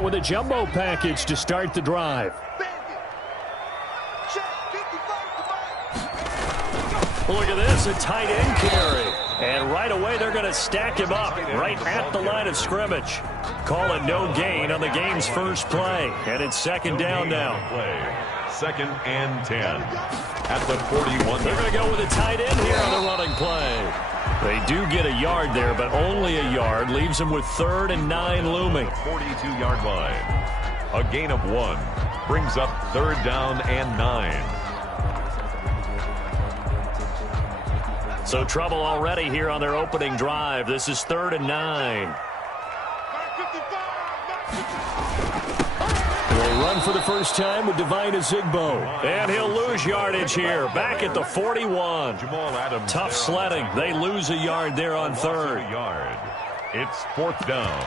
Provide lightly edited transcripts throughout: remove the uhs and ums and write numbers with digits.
out with a jumbo package to start the drive. Look at this, a tight end carry. And right away, they're going to stack him up right at the line of scrimmage. Call it no gain on the game's first play. And it's second down now. Second and 10 at the 41. They're going to go with a tight end here on the running play. They do get a yard there, but only a yard. Leaves them with 3rd and 9 looming. 42-yard line. A gain of 1. Brings up 3rd down and 9. So trouble already here on their opening drive. This is 3rd and 9. They run for the first time with Divine Azigbo. And he'll lose yardage here. Back at the 41. Tough sledding. They lose a yard there on 3rd. It's 4th down.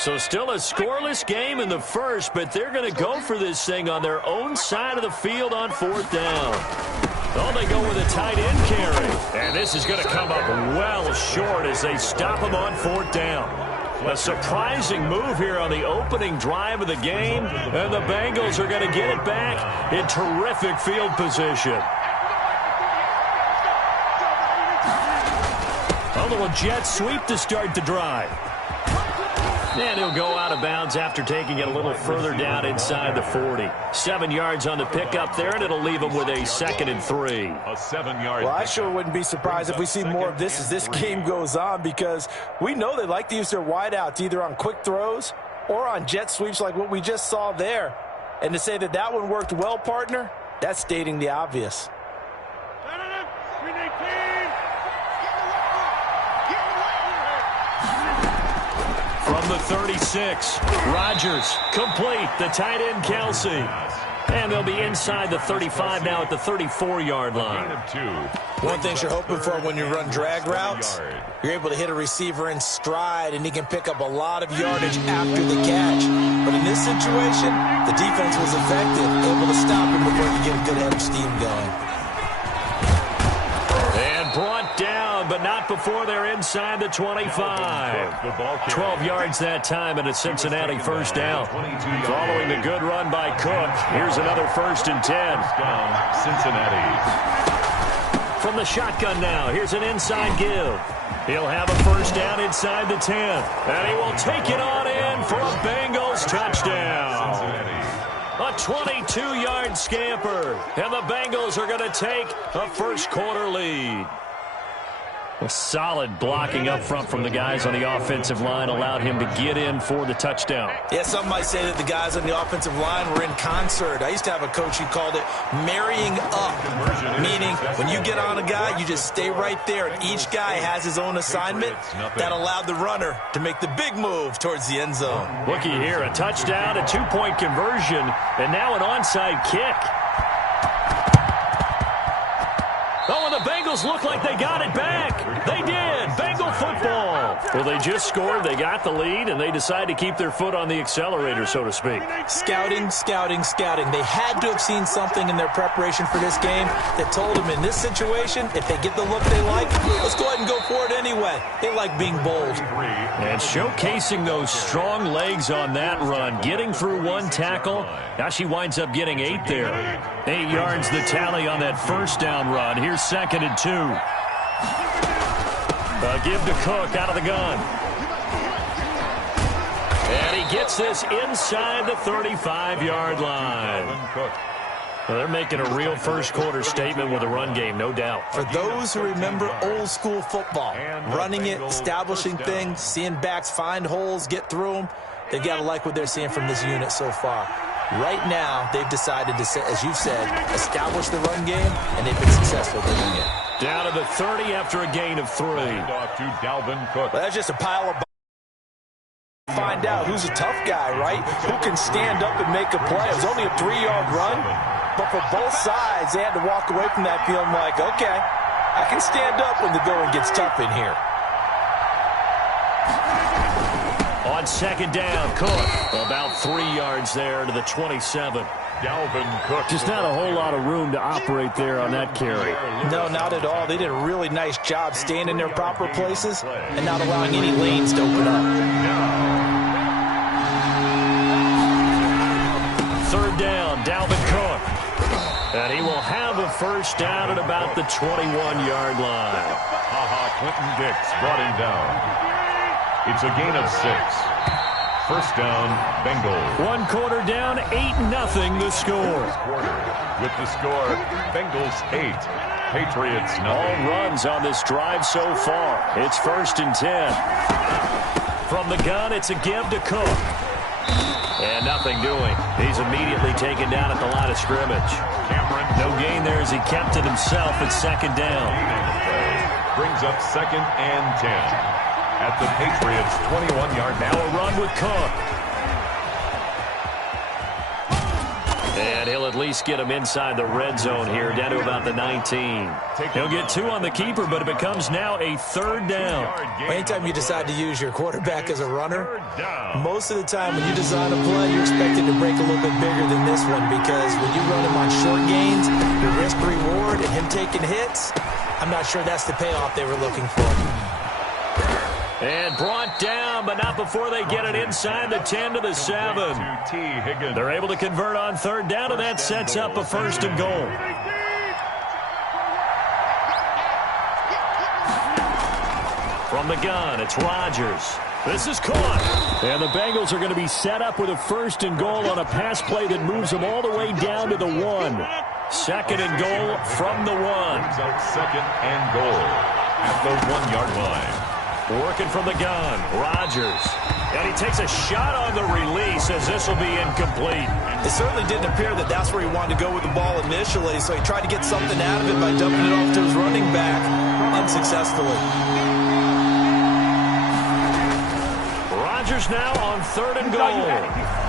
So still a scoreless game in the first, but they're going to go for this thing on their own side of the field on 4th down. Oh, they go with a tight end carry. And this is going to come up well short as they stop him on 4th down. A surprising move here on the opening drive of the game, and the Bengals are going to get it back in terrific field position. A little jet sweep to start the drive. And he'll go out of bounds after taking it a little further down inside the 40. 7 yards on the pickup there, and it'll leave him with a 2nd and 3. A 7-yard. Well, I sure wouldn't be surprised if we see more of this as this game goes on, because we know they like to use their wideouts either on quick throws or on jet sweeps like what we just saw there. And to say that that one worked well, partner, that's stating the obvious. From the 36, Rodgers, complete, the tight end Kelsey. And they'll be inside the 35 now at the 34-yard line. One thing you're hoping for when you run drag routes, you're able to hit a receiver in stride, and he can pick up a lot of yardage after the catch. But in this situation, the defense was effective, able to stop him before he could get a good head of steam going. And brought down, but not before they're inside the 25. 12 yards that time, and a Cincinnati first down. Following the good run by Cook, here's another 1st and 10. Cincinnati. From the shotgun now, here's an inside give. He'll have a first down inside the 10. And he will take it on in for a Bengals touchdown. A 22-yard scamper. And the Bengals are going to take a first-quarter lead. A solid blocking up front from the guys on the offensive line allowed him to get in for the touchdown. Yeah, some might say that the guys on the offensive line were in concert. I used to have a coach who called it marrying up, meaning when you get on a guy, you just stay right there, and each guy has his own assignment. That allowed the runner to make the big move towards the end zone. Looky here, a touchdown, a 2-point conversion, and now an onside kick. Oh, and the Bengals look like they got it back. They did. Bengal football. Well, they just scored. They got the lead, and they decide to keep their foot on the accelerator, so to speak. Scouting, scouting, scouting. They had to have seen something in their preparation for this game that told them in this situation, if they get the look they like, let's go ahead and go for it anyway. They like being bold. And showcasing those strong legs on that run, getting through one tackle. Now she winds up getting 8 there. 8 yards the tally on that first down run. Here's 2nd and 2. Give to Cook out of the gun. And he gets this inside the 35-yard line. Well, they're making a real first-quarter statement with a run game, no doubt. For those who remember old-school football, running it, establishing things, seeing backs find holes, get through them, they've got to like what they're seeing from this unit so far. Right now, they've decided to, as you've said, establish the run game, and they've been successful doing it. Down to the 30 after a gain of 3. Off to Dalvin Cook. Well, that's just a pile of... Find out who's a tough guy, right? Who can stand up and make a play. It was only a 3-yard run, But for both sides, they had to walk away from that feeling like, okay, I can stand up when the going gets tough in here. On second down, Cook. About 3 yards there to the 27. Dalvin Cook. Just not a whole lot of room to operate there on that carry. No, not at all. They did a really nice job staying in their proper places and not allowing any lanes to open up. Third down, Dalvin Cook. And he will have a first down at about the 21-yard line. Clinton Dix brought him down. It's a gain of 6. First down, Bengals. 1 quarter down, 8-0 the score. With the score, Bengals 8, Patriots 9. All runs on this drive so far. It's 1st and 10. From the gun, it's a give to Cook. And nothing doing. He's immediately taken down at the line of scrimmage. No gain there as he kept it himself at second down. Brings up 2nd and 10. At the Patriots' 21-yard line. Now a run with Cook. And he'll at least get him inside the red zone here, down to about the 19. He'll get 2 on the keeper, but it becomes now a 3rd down. Anytime you decide to use your quarterback as a runner, most of the time when you design a play, you're expected to break a little bit bigger than this one, because when you run him on short gains, your risk-reward and him taking hits, I'm not sure that's the payoff they were looking for. And brought down, but not before they get it inside the 10 to the 7. They're able to convert on 3rd down, and that sets up a 1st and goal. From the gun, it's Rodgers. This is caught. And the Bengals are going to be set up with a 1st and goal on a pass play that moves them all the way down to the 1. 2nd and goal from the 1. 2nd and goal at the 1-yard line. Working from the gun, Rodgers. And he takes a shot on the release as this will be incomplete. It certainly didn't appear that that's where he wanted to go with the ball initially, so he tried to get something out of it by dumping it off to his running back unsuccessfully. Rodgers now on 3rd and goal.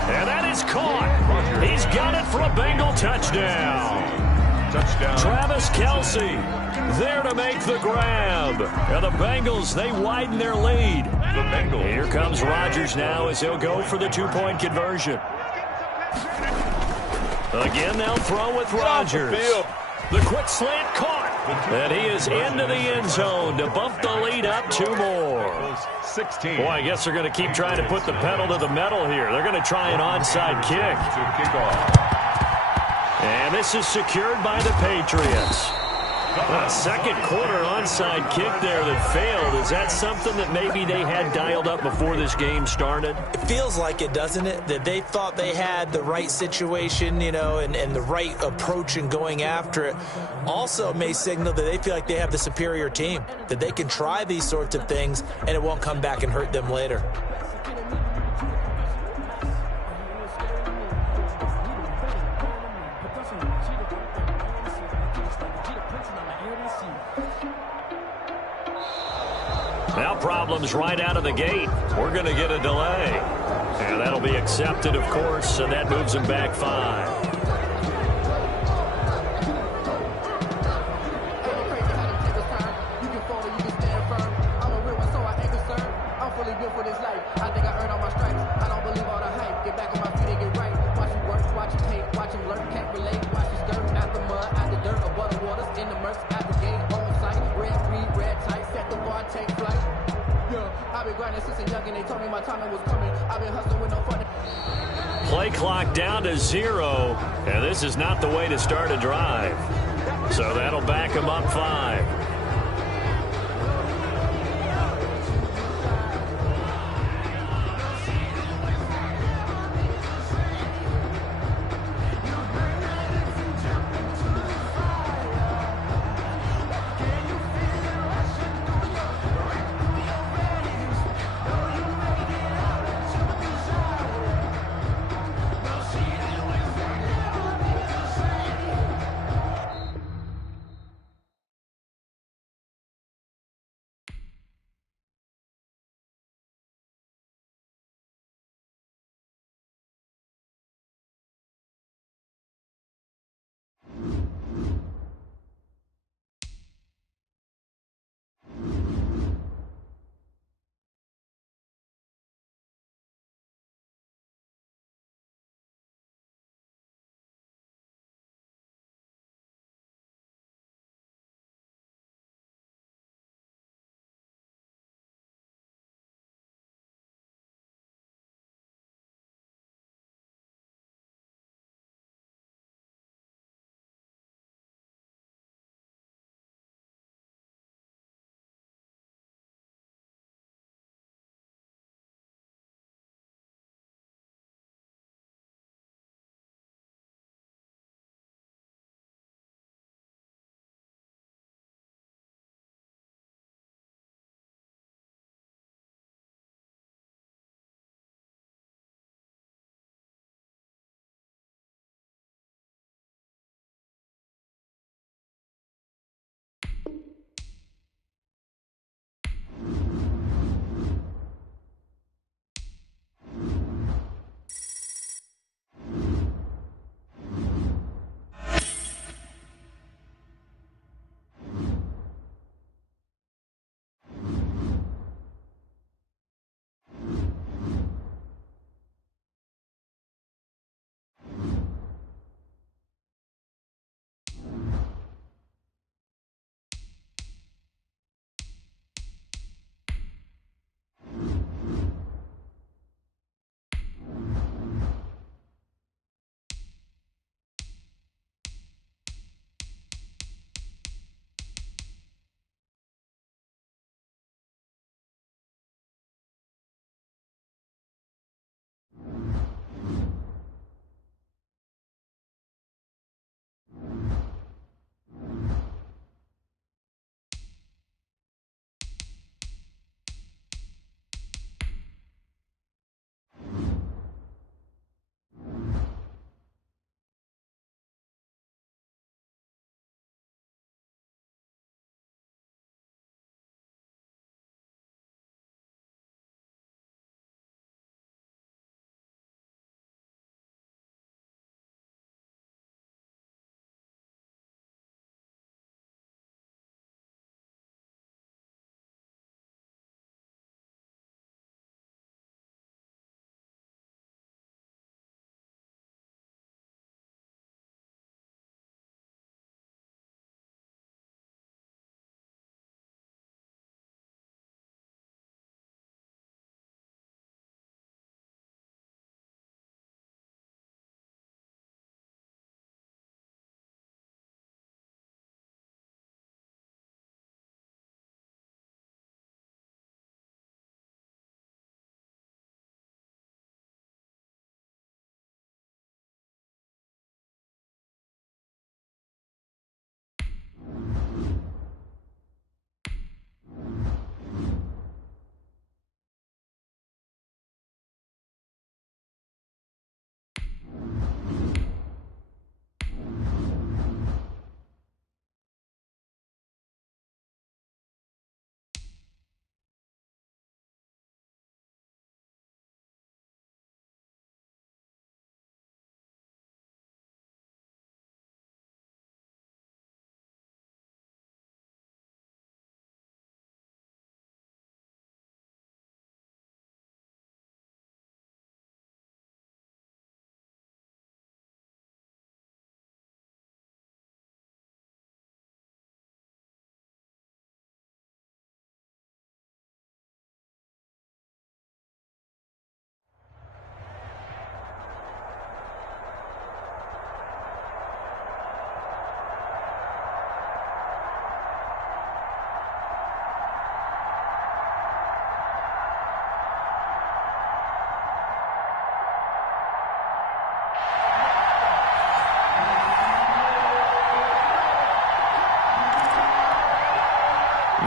And that is caught. He's got it for a Bengal touchdown. Travis Kelce there to make the grab. And the Bengals, they widen their lead. Here comes Rodgers now as he'll go for the 2-point conversion. Again, they'll throw with Rodgers. The quick slant caught. And he is into the end zone to bump the lead up 2 more. 16. Boy, I guess they're going to keep trying to put the pedal to the metal here. They're going to try an onside kick. And this is secured by the Patriots. A 2nd quarter onside kick there that failed. Is that something that maybe they had dialed up before this game started? It feels like it, doesn't it? That they thought they had the right situation, you know, and the right approach in going after it. Also may signal that they feel like they have the superior team, that they can try these sorts of things and it won't come back and hurt them later. Now problems right out of the gate. We're going to get a delay. And that'll be accepted, of course, and that moves them back 5. Play clock down to 0, and this is not the way to start a drive. So that'll back them up 5.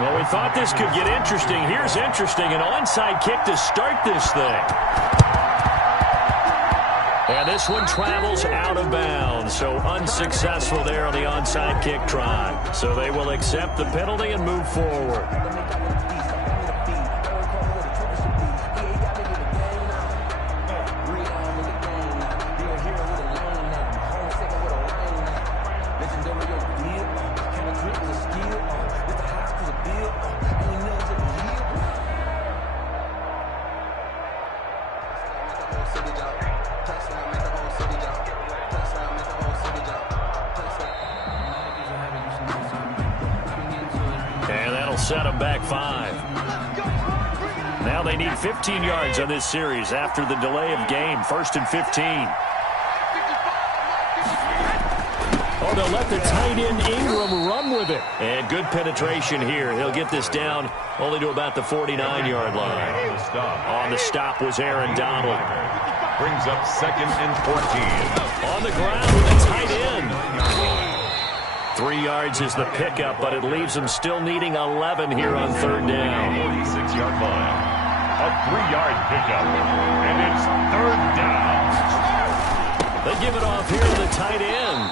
Well, we thought this could get interesting. Here's interesting. An onside kick to start this thing. And this one travels out of bounds. So unsuccessful there on the onside kick try. So they will accept the penalty and move forward. Set them back 5. Now they need 15 yards on this series after the delay of game. 1st and 15. Oh, they'll let the tight end Ingram run with it. And good penetration here. He'll get this down only to about the 49-yard line. On the stop was Aaron Donald. Brings up 2nd and 14. On the ground with the tight end. 3 yards is the pickup, but it leaves them still needing 11 here on 3rd down. 46-yard line. A 3-yard pickup. And it's 3rd down. They give it off here to the tight end.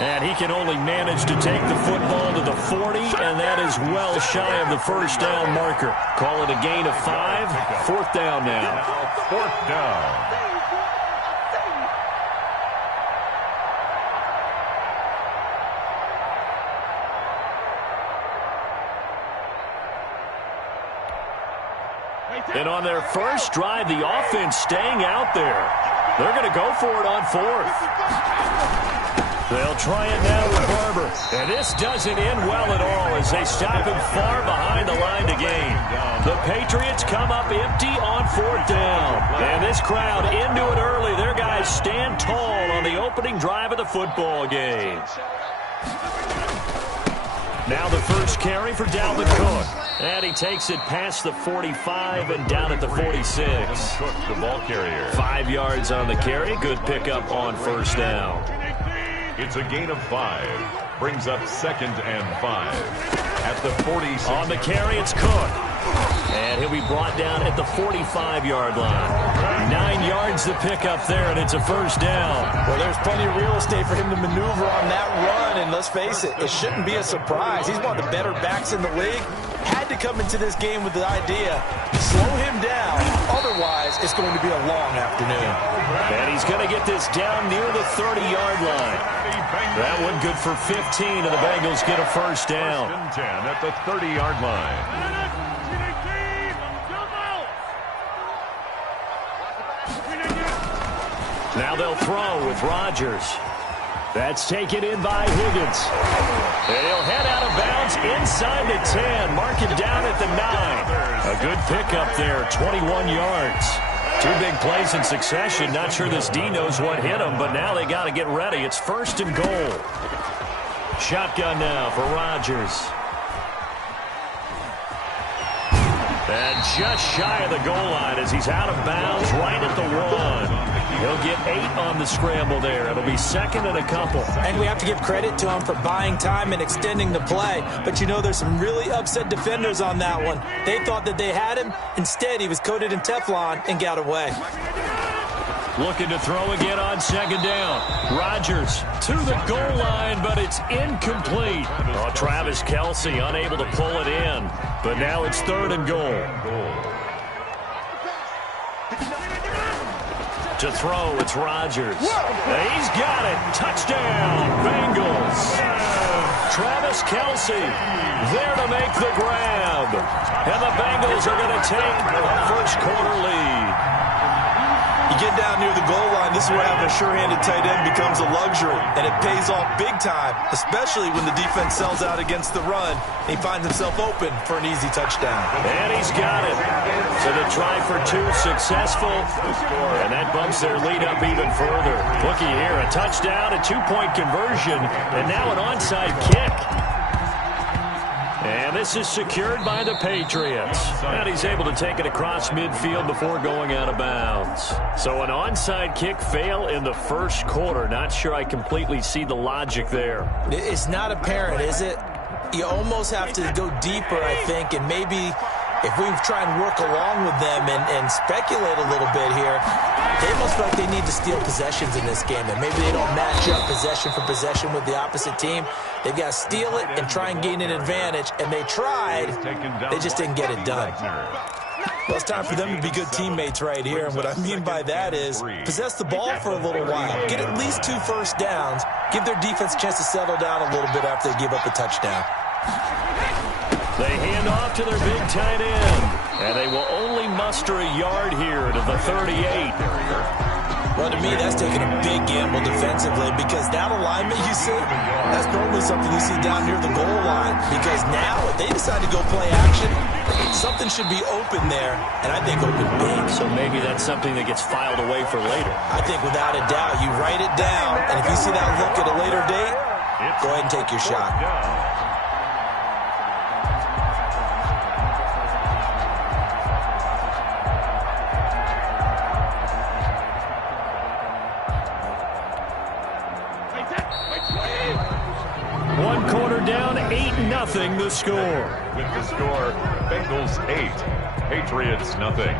And he can only manage to take the football to the 40, and that is well shy of the 1st down marker. Call it a gain of 5. 4th down now. 4th down. And on their first drive, the offense staying out there. They're going to go for it on 4th. They'll try it now with Barber. And this doesn't end well at all as they stop him far behind the line to gain. The Patriots come up empty on 4th down. And this crowd into it early. Their guys stand tall on the opening drive of the football game. Now the first carry for Dalvin Cook. And he takes it past the 45 and down at the 46. Cook, the ball carrier. 5 yards on the carry. Good pickup on 1st down. It's a gain of 5. Brings up 2nd and 5. At the 46. On the carry, it's Cook. And he'll be brought down at the 45-yard line. 9 yards to pick up there, and it's a 1st down. Well, there's plenty of real estate for him to maneuver on that run, and let's face it, it shouldn't be a surprise. He's one of the better backs in the league. Had to come into this game with the idea, slow him down, otherwise it's going to be a long afternoon. And he's going to get this down near the 30-yard line. That one good for 15, and the Bengals get a 1st down. 1st and 10 at the 30-yard line. Now they'll throw with Rodgers. That's taken in by Higgins. And he'll head out of bounds inside the 10. Mark it down at the 9. A good pickup there, 21 yards. 2 big plays in succession. Not sure this D knows what hit him, but now they got to get ready. It's 1st and goal. Shotgun now for Rodgers. And just shy of the goal line as he's out of bounds right at the 1. He'll get 8 on the scramble there. It'll be 2nd and a couple. And we have to give credit to him for buying time and extending the play. But you know there's some really upset defenders on that one. They thought that they had him. Instead, he was coated in Teflon and got away. Looking to throw again on 2nd down. Rodgers to the goal line, but it's incomplete. Oh, Travis Kelce unable to pull it in. But now it's 3rd and goal. To throw, it's Rodgers. He's got it. Touchdown, Bengals. Travis Kelce there to make the grab. And the Bengals are going to take a 1st quarter lead. You get down near the goal line, this is where having a sure-handed tight end becomes a luxury, and it pays off big time, especially when the defense sells out against the run, and he finds himself open for an easy touchdown. And he's got it. So the try for 2 successful, and that bumps their lead up even further. Looky here, a touchdown, a 2-point conversion, and now an onside kick. And this is secured by the Patriots. And he's able to take it across midfield before going out of bounds. So an onside kick fail in the 1st quarter. Not sure I completely see the logic there. It's not apparent, is it? You almost have to go deeper, I think, and maybe if we try and work along with them and speculate a little bit here, they almost feel like they need to steal possessions in this game, and maybe they don't match up possession for possession with the opposite team. They've got to steal it and try and gain an advantage, and they tried. They just didn't get it done. Well, it's time for them to be good teammates right here, and what I mean by that is possess the ball for a little while, get at least 2 first downs, give their defense a chance to settle down a little bit after they give up a touchdown. They hand off to their big tight end, and they will only muster a yard here to the 38. Well, to me, that's taking a big gamble defensively because that alignment you see, that's normally something you see down near the goal line because now if they decide to go play action, something should be open there, and I think open big. So maybe that's something that gets filed away for later. I think without a doubt, you write it down, and if you see that look at a later date, go ahead and take your shot. 1 quarter down, 8-0 the score. With the score, Bengals 8, Patriots nothing.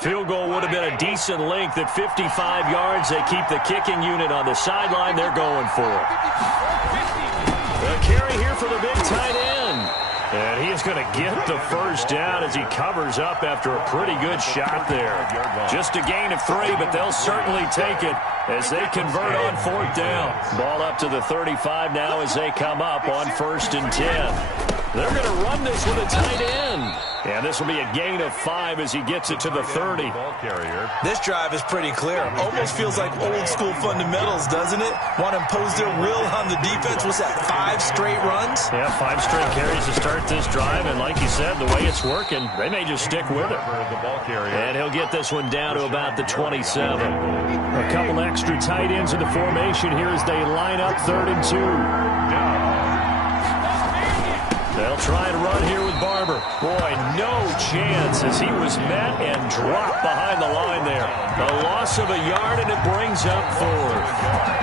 Field goal would have been a decent length at 55 yards. They keep the kicking unit on the sideline. They're going for it. The carry here for the big tight end. And he is going to get the first down as he covers up after a pretty good shot there. Just a gain of 3, but they'll certainly take it as they convert on 4th down. Ball up to the 35 now as they come up on 1st and 10. They're going to run this with a tight end. And this will be a gain of 5 as he gets it to the 30. This drive is pretty clear. Almost feels like old school fundamentals, doesn't it? Want to impose their will on the defense. What's that, 5 straight runs? Yeah, 5 straight carries to start this drive. And like you said, the way it's working, they may just stick with it. And he'll get this one down to about the 27. A couple extra tight ends in the formation here as they line up 3rd and 2. They'll try and run here with Barber. Boy, no chance as he was met and dropped behind the line there. A loss of a yard, and it brings up 4th.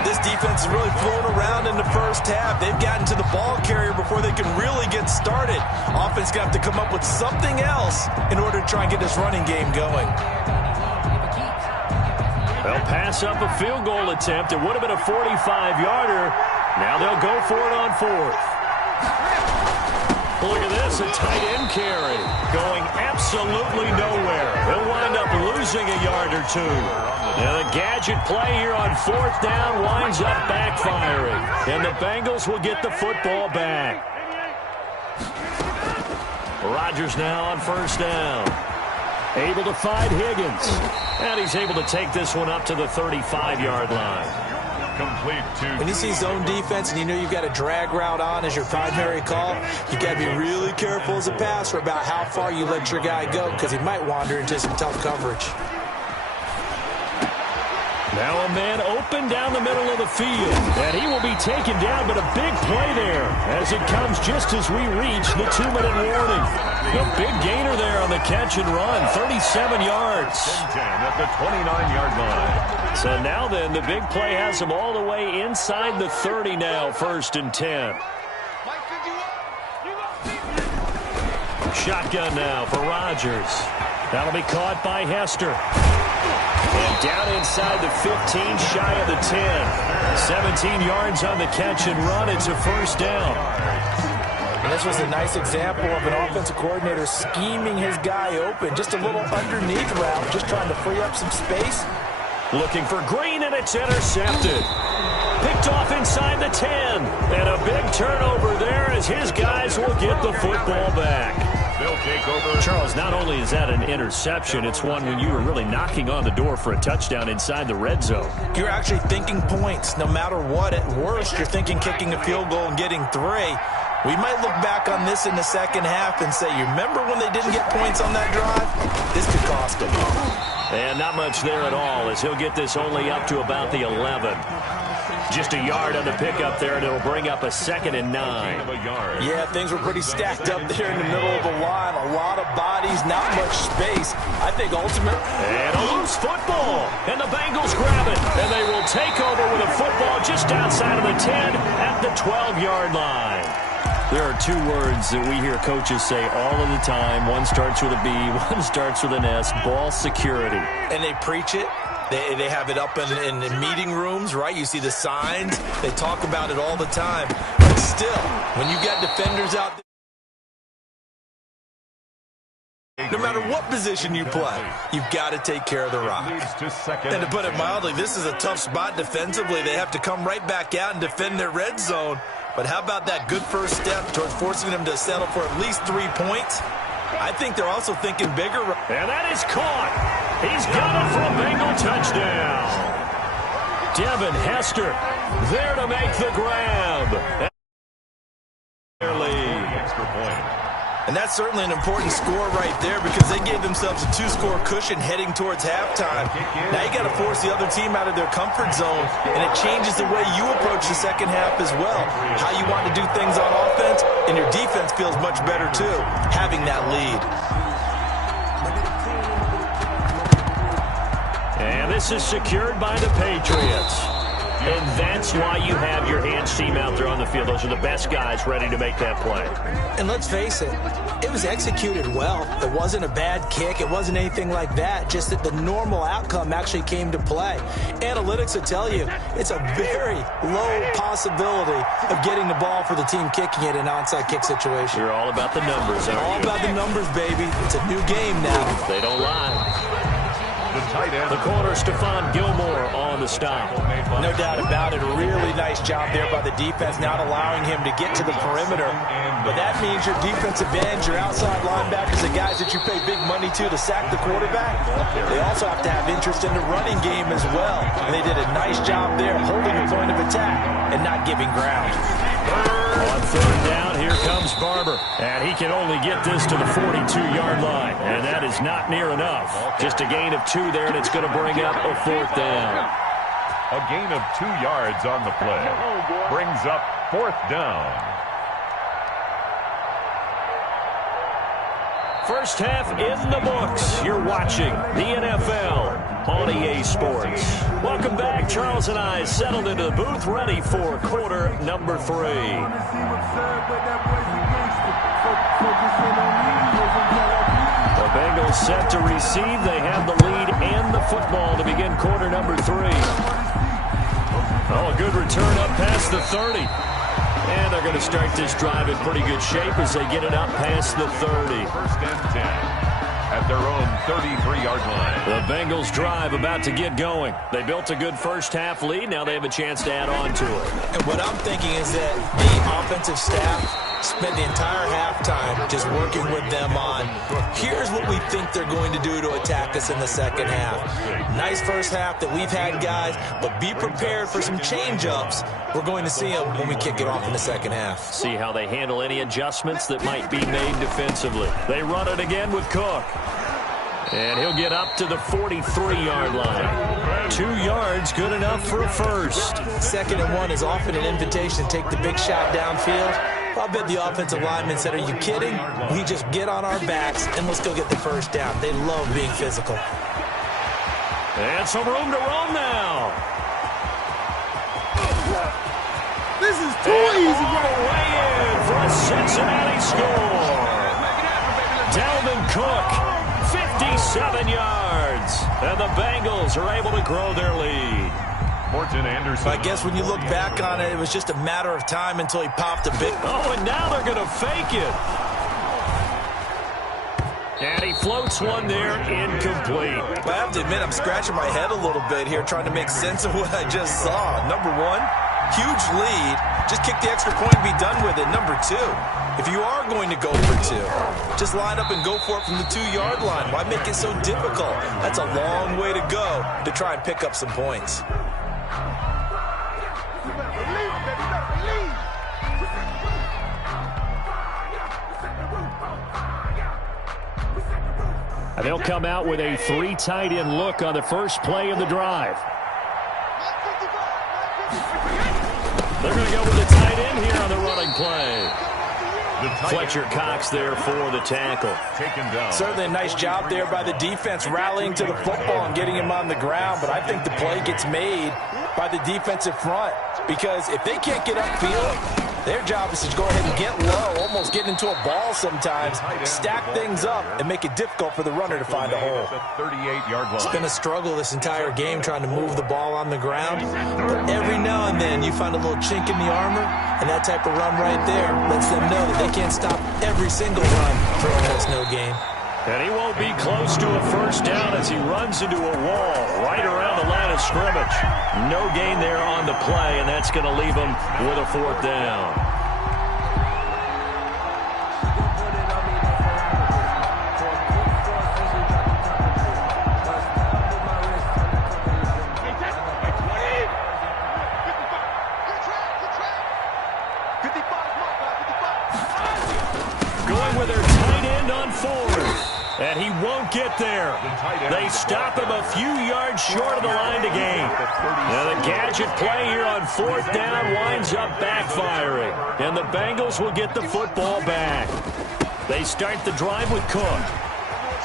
This defense has really flown around in the first half. They've gotten to the ball carrier before they can really get started. Offense got to come up with something else in order to try and get this running game going. They'll pass up a field goal attempt. It would have been a 45-yarder. Now they'll go for it on 4th. Look at this, a tight end carry going absolutely nowhere. He'll wind up losing a yard or 2. And the gadget play here on 4th down winds up backfiring. And the Bengals will get the football back. Rodgers now on 1st down. Able to find Higgins. And he's able to take this one up to the 35-yard line. When you see zone defense and you know you've got a drag route on as your primary call, you've got to be really careful as a passer about how far you let your guy go because he might wander into some tough coverage. Now a man open down the middle of the field, and he will be taken down, but a big play there as it comes just as we reach the 2-minute warning. A big gainer there on the catch and run, 37 yards. 10 at the 29-yard line. So now then, the big play has him all the way inside the 30 now, 1st and 10. Shotgun now for Rodgers. That'll be caught by Hester. And down inside the 15, shy of the 10. 17 yards on the catch and run. It's a 1st down. And this was a nice example of an offensive coordinator scheming his guy open. Just a little underneath route, just trying to free up some space. Looking for Green, and it's intercepted. Picked off inside the 10. And a big turnover there as his guys will get the football back. They'll take over. Charles, not only is that an interception, it's one when you were really knocking on the door for a touchdown inside the red zone. You're actually thinking points no matter what. At worst, you're thinking kicking a field goal and getting 3. We might look back on this in the second half and say, you remember when they didn't get points on that drive? This could cost them. And not much there at all, as he'll get this only up to about the 11. Just a yard on the pickup there, and it'll bring up a 2nd and 9. Yeah, things were pretty stacked up there in the middle of the line. A lot of bodies, not much space. I think ultimately... And a loose football. And the Bengals grab it. And they will take over with a football just outside of the 10 at the 12-yard line. There are 2 words that we hear coaches say all of the time. One starts with a B, one starts with an S, ball security. And they preach it. They have it up in meeting rooms, right? You see the signs. They talk about it all the time. But still, when you got defenders out there, no matter what position you play, you've got to take care of the rock. And to put it mildly, this is a tough spot defensively. They have to come right back out and defend their red zone. But how about that good first step towards forcing them to settle for at least 3 points? I think they're also thinking bigger. And that is caught. He's got it for a Bengal touchdown. Devin Hester there to make the grab. Extra point. And that's certainly an important score right there because they gave themselves a 2-score cushion heading towards halftime. Now you got to force the other team out of their comfort zone, and it changes the way you approach the second half as well. How you want to do things on offense, and your defense feels much better too, having that lead. And this is secured by the Patriots. And that's why you have your hands team out there on the field. Those are the best guys ready to make that play. And let's face it, it was executed well. It wasn't a bad kick. It wasn't anything like that. Just that the normal outcome actually came to play. Analytics will tell you it's a very low possibility of getting the ball for the team kicking it in an onside kick situation. You're all about the numbers, aren't you? All about the numbers, baby. It's a new game now. They don't lie. The corner, Stephon Gilmore, on the stop. No doubt about it. A really nice job there by the defense, not allowing him to get to the perimeter. But that means your defensive ends, your outside linebackers, the guys that you pay big money to sack the quarterback, they also have to have interest in the running game as well. And they did a nice job there holding the point of attack and not giving ground. On 3rd down, here comes Barber. And he can only get this to the 42-yard line. And that is not near enough. Just a gain of 2 there, and it's going to bring up a 4th down. A gain of 2 yards on the play. Brings up 4th down. First half in the books. You're watching the NFL on EA Sports. Welcome back. Charles and I settled into the booth, ready for quarter number 3. The Bengals set to receive. They have the lead and the football to begin quarter number 3. Oh, a good return up past the 30. And they're going to start this drive in pretty good shape as they get it up past the 30. 1st and 10 at their own 33-yard line. The Bengals drive about to get going. They built a good first half lead. Now they have a chance to add on to it. And what I'm thinking is that the offensive staff spent the entire halftime just working with them on, here's what we think they're going to do to attack us in the second half. Nice first half that we've had, guys, but be prepared for some change-ups. We're going to see them when we kick it off in the second half. See how they handle any adjustments that might be made defensively. They run it again with Cook. And he'll get up to the 43-yard line. 2 yards, good enough for a first. 2nd and 1 is often an invitation to take the big shot downfield. I bet the offensive lineman said, are you kidding? We just get on our backs and let's go get the first down. They love being physical. And some room to run now. This is too easy. All the way in for a Cincinnati score. Dalvin Cook, 57 yards. And the Bengals are able to grow their lead. Morton Anderson. I guess when you look back on it, it was just a matter of time until he popped a big... Oh, and now they're going to fake it. And he floats one there, incomplete. I have to admit, I'm scratching my head a little bit here trying to make sense of what I just saw. Number 1, huge lead. Just kick the extra point and be done with it. Number 2, if you are going to go for 2, just line up and go for it from the 2-yard line. Why make it so difficult? That's a long way to go to try and pick up some points. And they'll come out with a 3 tight end look on the first play of the drive. They're going to go with the tight end here on the running play. Fletcher Cox there for the tackle. Certainly a nice job there by the defense rallying to the football and getting him on the ground, but I think the play gets made by the defensive front because if they can't get upfield, their job is to go ahead and get low, almost get into a ball sometimes, stack things up, and make it difficult for the runner to find a hole. It's been a struggle this entire game trying to move the ball on the ground, but every now and then you find a little chink in the armor, and that type of run right there lets them know that they can't stop every single run for almost no gain. And he won't be close to a first down as he runs into a wall right around the line of scrimmage. No gain there on the play, and that's going to leave him with a 4th down. Going with their tight end on 4th. And he won't get there. They stop him a few yards short of the line to gain. Now the gadget play here on 4th down winds up backfiring. And the Bengals will get the football back. They start the drive with Cook.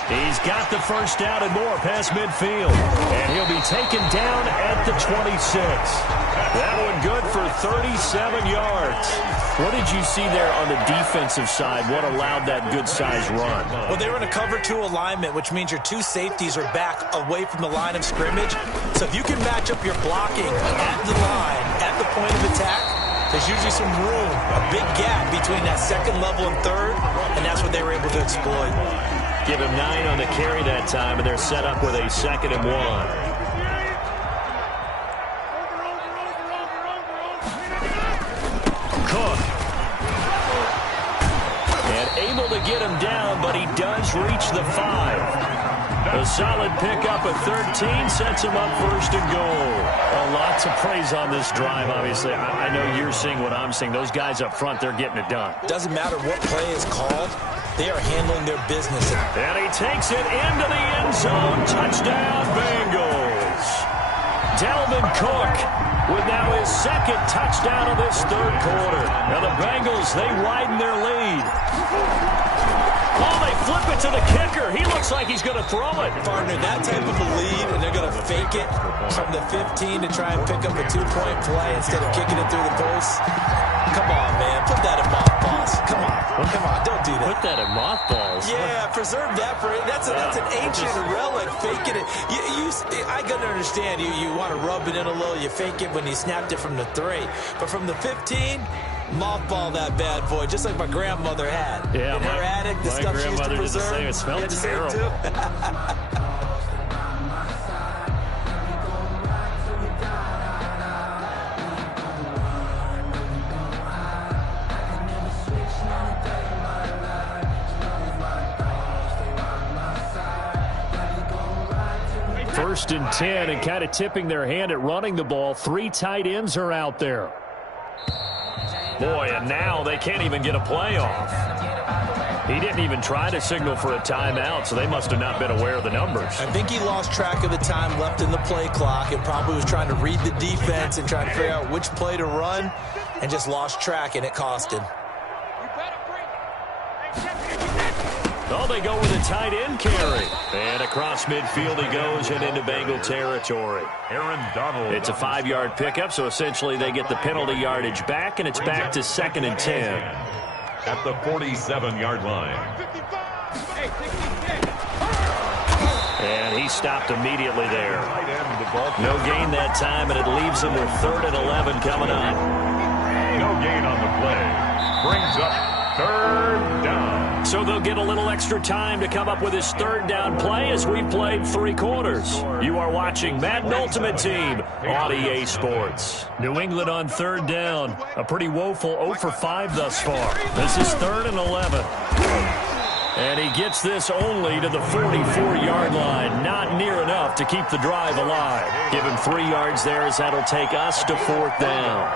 He's got the first down and more past midfield. And he'll be taken down at the 26. That one good for 37 yards. What did you see there on the defensive side? What allowed that good-sized run? Well, they were in a cover 2 alignment, which means your 2 safeties are back away from the line of scrimmage. So if you can match up your blocking at the line, at the point of attack, there's usually some room, a big gap between that second level and third, and that's what they were able to exploit. Give him 9 on the carry that time, and they're set up with a 2nd and 1. Cook. And able to get him down, but he does reach the 5. A solid pickup of 13 sets him up 1st and goal. Lots of praise on this drive, obviously. I know you're seeing what I'm seeing. Those guys up front, they're getting it done. Doesn't matter what play is called. They are handling their business. And he takes it into the end zone. Touchdown, Bengals. Dalvin Cook with now his 2nd touchdown of this 3rd quarter. Now the Bengals, they widen their lead. Oh, they flip it to the kicker. He looks like he's going to throw it. Partner, that type of a lead, and they're going to fake it from the 15 to try and pick up a 2-point play instead of kicking it through the post. Come on, man. Put that in mothballs. Come on. Don't do that. Put that in mothballs? Yeah, preserve that for it. That's an ancient relic, faking it. I got to understand. You want to rub it in a little. You fake it when you snapped it from the 3. But from the 15, mothball that bad boy, just like my grandmother had. Yeah, in her attic, the stuff she used to preserve. It smelled terrible. First and 10, and kind of tipping their hand at running the ball. 3 tight ends are out there. Boy, and now they can't even get a play off. He didn't even try to signal for a timeout, so they must have not been aware of the numbers. I think he lost track of the time left in the play clock and probably was trying to read the defense and trying to figure out which play to run and just lost track, and it cost him. Oh, they go with a tight end carry. And across midfield he goes and into Bengal territory. Aaron Donald. It's a 5-yard pickup, so essentially they get the penalty yardage back, and it's back to 2nd and 10. At the 47-yard line. And he stopped immediately there. No gain that time, and it leaves him with 3rd and 11 coming up. No gain on the play. Brings up 3rd down. So they'll get a little extra time to come up with his 3rd down play as we've played 3 quarters. You are watching Madden Ultimate Team on EA Sports. New England on 3rd down. A pretty woeful 0 for 5 thus far. This is 3rd and 11. And he gets this only to the 44-yard line. Not near enough to keep the drive alive. Give him 3 yards there as that'll take us to 4th down.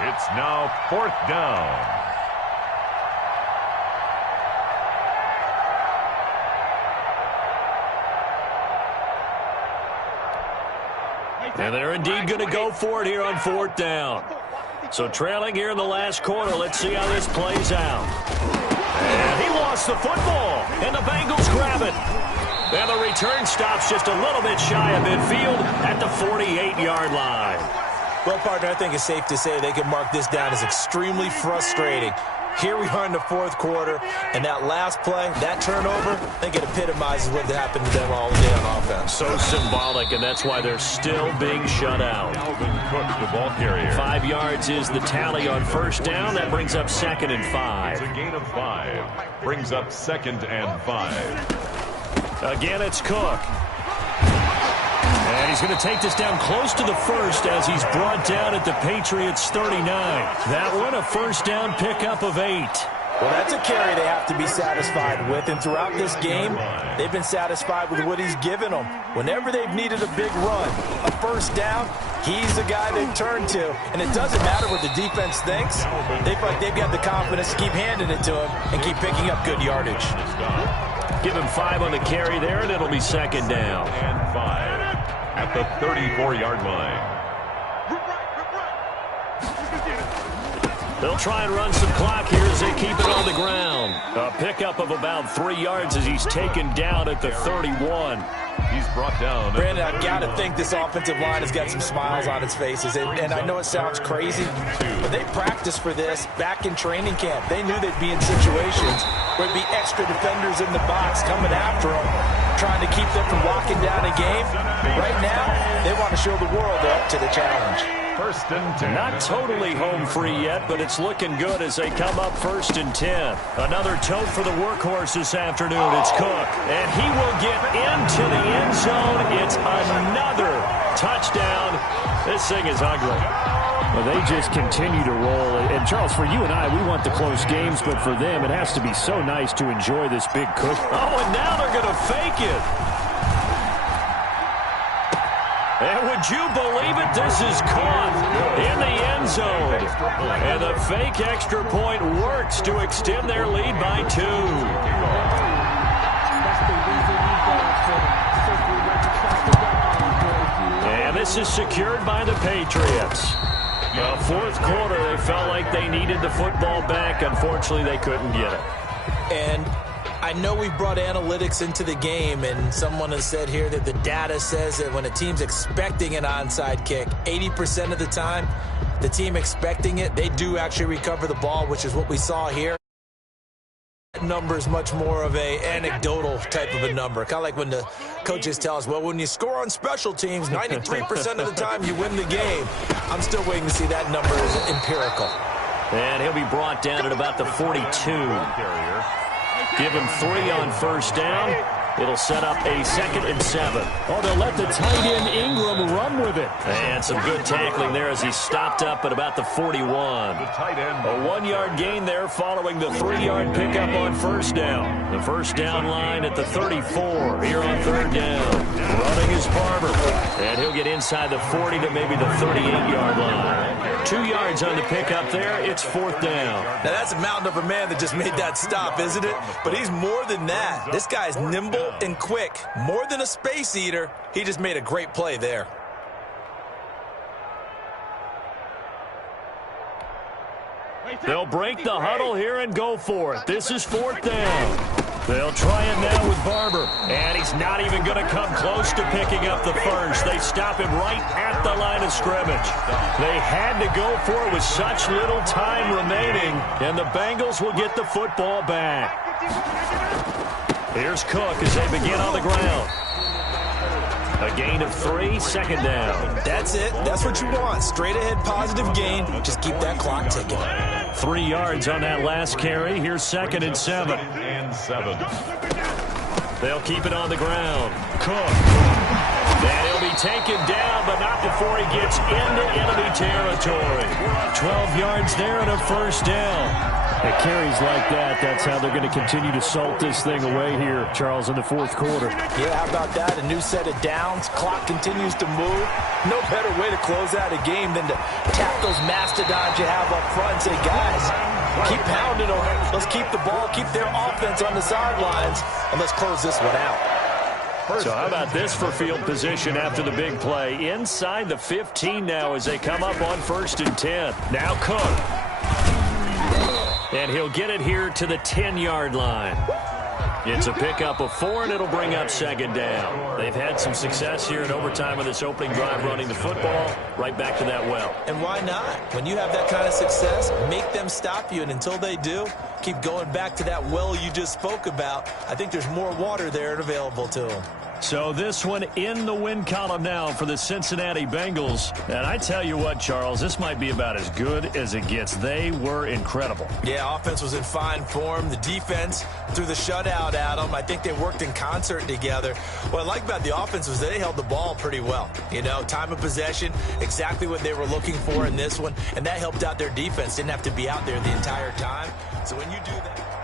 It's now 4th down. And they're indeed going to go for it here on 4th down. So trailing here in the last quarter. Let's see how this plays out. And he lost the football, and the Bengals grab it. And the return stops just a little bit shy of midfield at the 48-yard line. Well, partner, I think it's safe to say they can mark this down as extremely frustrating. Here we are in the 4th quarter, and that last play, that turnover, I think it epitomizes what happened to them all day on offense. So symbolic, and that's why they're still being shut out. Alvin Cook, the ball carrier. 5 yards is the tally on 1st down. That brings up 2nd and 5. It's a gain of 5. Brings up 2nd and 5. Again, it's Cook. And he's going to take this down close to the 1st as he's brought down at the Patriots' 39. That one, a 1st down pickup of 8. Well, that's a carry they have to be satisfied with, and throughout this game, they've been satisfied with what he's given them. Whenever they've needed a big run, a 1st down, he's the guy they turn to. And it doesn't matter what the defense thinks. They feel like they've got the confidence to keep handing it to him and keep picking up good yardage. Give him 5 on the carry there, and it'll be 2nd down. And 5 at the 34-yard line. They'll try and run some clock here as they keep it on the ground. A pickup of about 3 yards as he's taken down at the 31. He's brought down. Brandon, I've got to think this offensive line has got some smiles on its faces. And I know it sounds crazy, but they practiced for this back in training camp. They knew they'd be in situations where there'd be extra defenders in the box coming after them, trying to keep them from locking down a game. Right now, they want to show the world they're up to the challenge. 1st and 10. Not totally home free yet, but it's looking good as they come up 1st and 10. Another tote for the workhorse this afternoon. It's Cook. And he will get into the end zone. It's another touchdown. This thing is ugly. Well, they just continue to roll. And, Charles, for you and I, we want the close games, but for them, it has to be so nice to enjoy this big Cook. Oh, and now they're going to fake it. And would you believe it? This is caught in the end zone. And the fake extra point works to extend their lead by 2. And this is secured by the Patriots. The 4th quarter, they felt like they needed the football back. Unfortunately, they couldn't get it. And I know we brought analytics into the game, and someone has said here that the data says that when a team's expecting an onside kick, 80% of the time, the team expecting it, they do actually recover the ball, which is what we saw here. That number is much more of a anecdotal type of a number. Kind of like when the coaches tell us, well, when you score on special teams, 93% of the time you win the game. I'm still waiting to see that number as empirical. And he'll be brought down at about the 42. Give him 3 on 1st down. It'll set up a 2nd and 7. Oh, they'll let the tight end Ingram run with it. And some good tackling there as he stopped up at about the 41. The tight end. A 1-yard gain there following the 3-yard pickup on 1st down. The 1st down line at the 34 here on 3rd down. Running is Barber. And he'll get inside the 40 to maybe the 38-yard line. 2 yards on the pickup there. It's 4th down. Now, that's a mountain of a man that just made that stop, isn't it? But he's more than that. This guy's nimble and quick. More than a space eater. He just made a great play there. They'll break the huddle here and go for it. This is 4th down. They'll try it now with Barber. And he's not even going to come close to picking up the first. They stop him right at the line of scrimmage. They had to go for it with such little time remaining. And the Bengals will get the football back. Here's Cook as they begin on the ground. A gain of 3, 2nd down. That's it. That's what you want. Straight ahead positive gain. Just keep that clock ticking. 3 yards on that last carry. Here's 2nd and 7. And 7. They'll keep it on the ground. Cook. And he'll be taken down, but not before he gets into enemy territory. 12 yards there and a 1st down. It carries like that. That's how they're going to continue to salt this thing away here, Charles, in the 4th quarter. Yeah, how about that? A new set of downs. Clock continues to move. No better way to close out a game than to tap those mastodons you have up front and say, guys, keep pounding them. Let's keep the ball, keep their offense on the sidelines, and let's close this one out. So how about this for field position after the big play? Inside the 15 now as they come up on 1st and 10. Now Cook. And he'll get it here to the 10-yard line. It's a pickup of 4, and it'll bring up 2nd down. They've had some success here in overtime with this opening drive running the football right back to that well. And why not? When you have that kind of success, make them stop you, and until they do, keep going back to that well you just spoke about. I think there's more water there and available to them. So this one in the win column now for the Cincinnati Bengals. And I tell you what, Charles, this might be about as good as it gets. They were incredible. Yeah, offense was in fine form. The defense threw the shutout at them. I think they worked in concert together. What I like about the offense was they held the ball pretty well. You know, time of possession, exactly what they were looking for in this one. And that helped out their defense. Didn't have to be out there the entire time. So when you do that...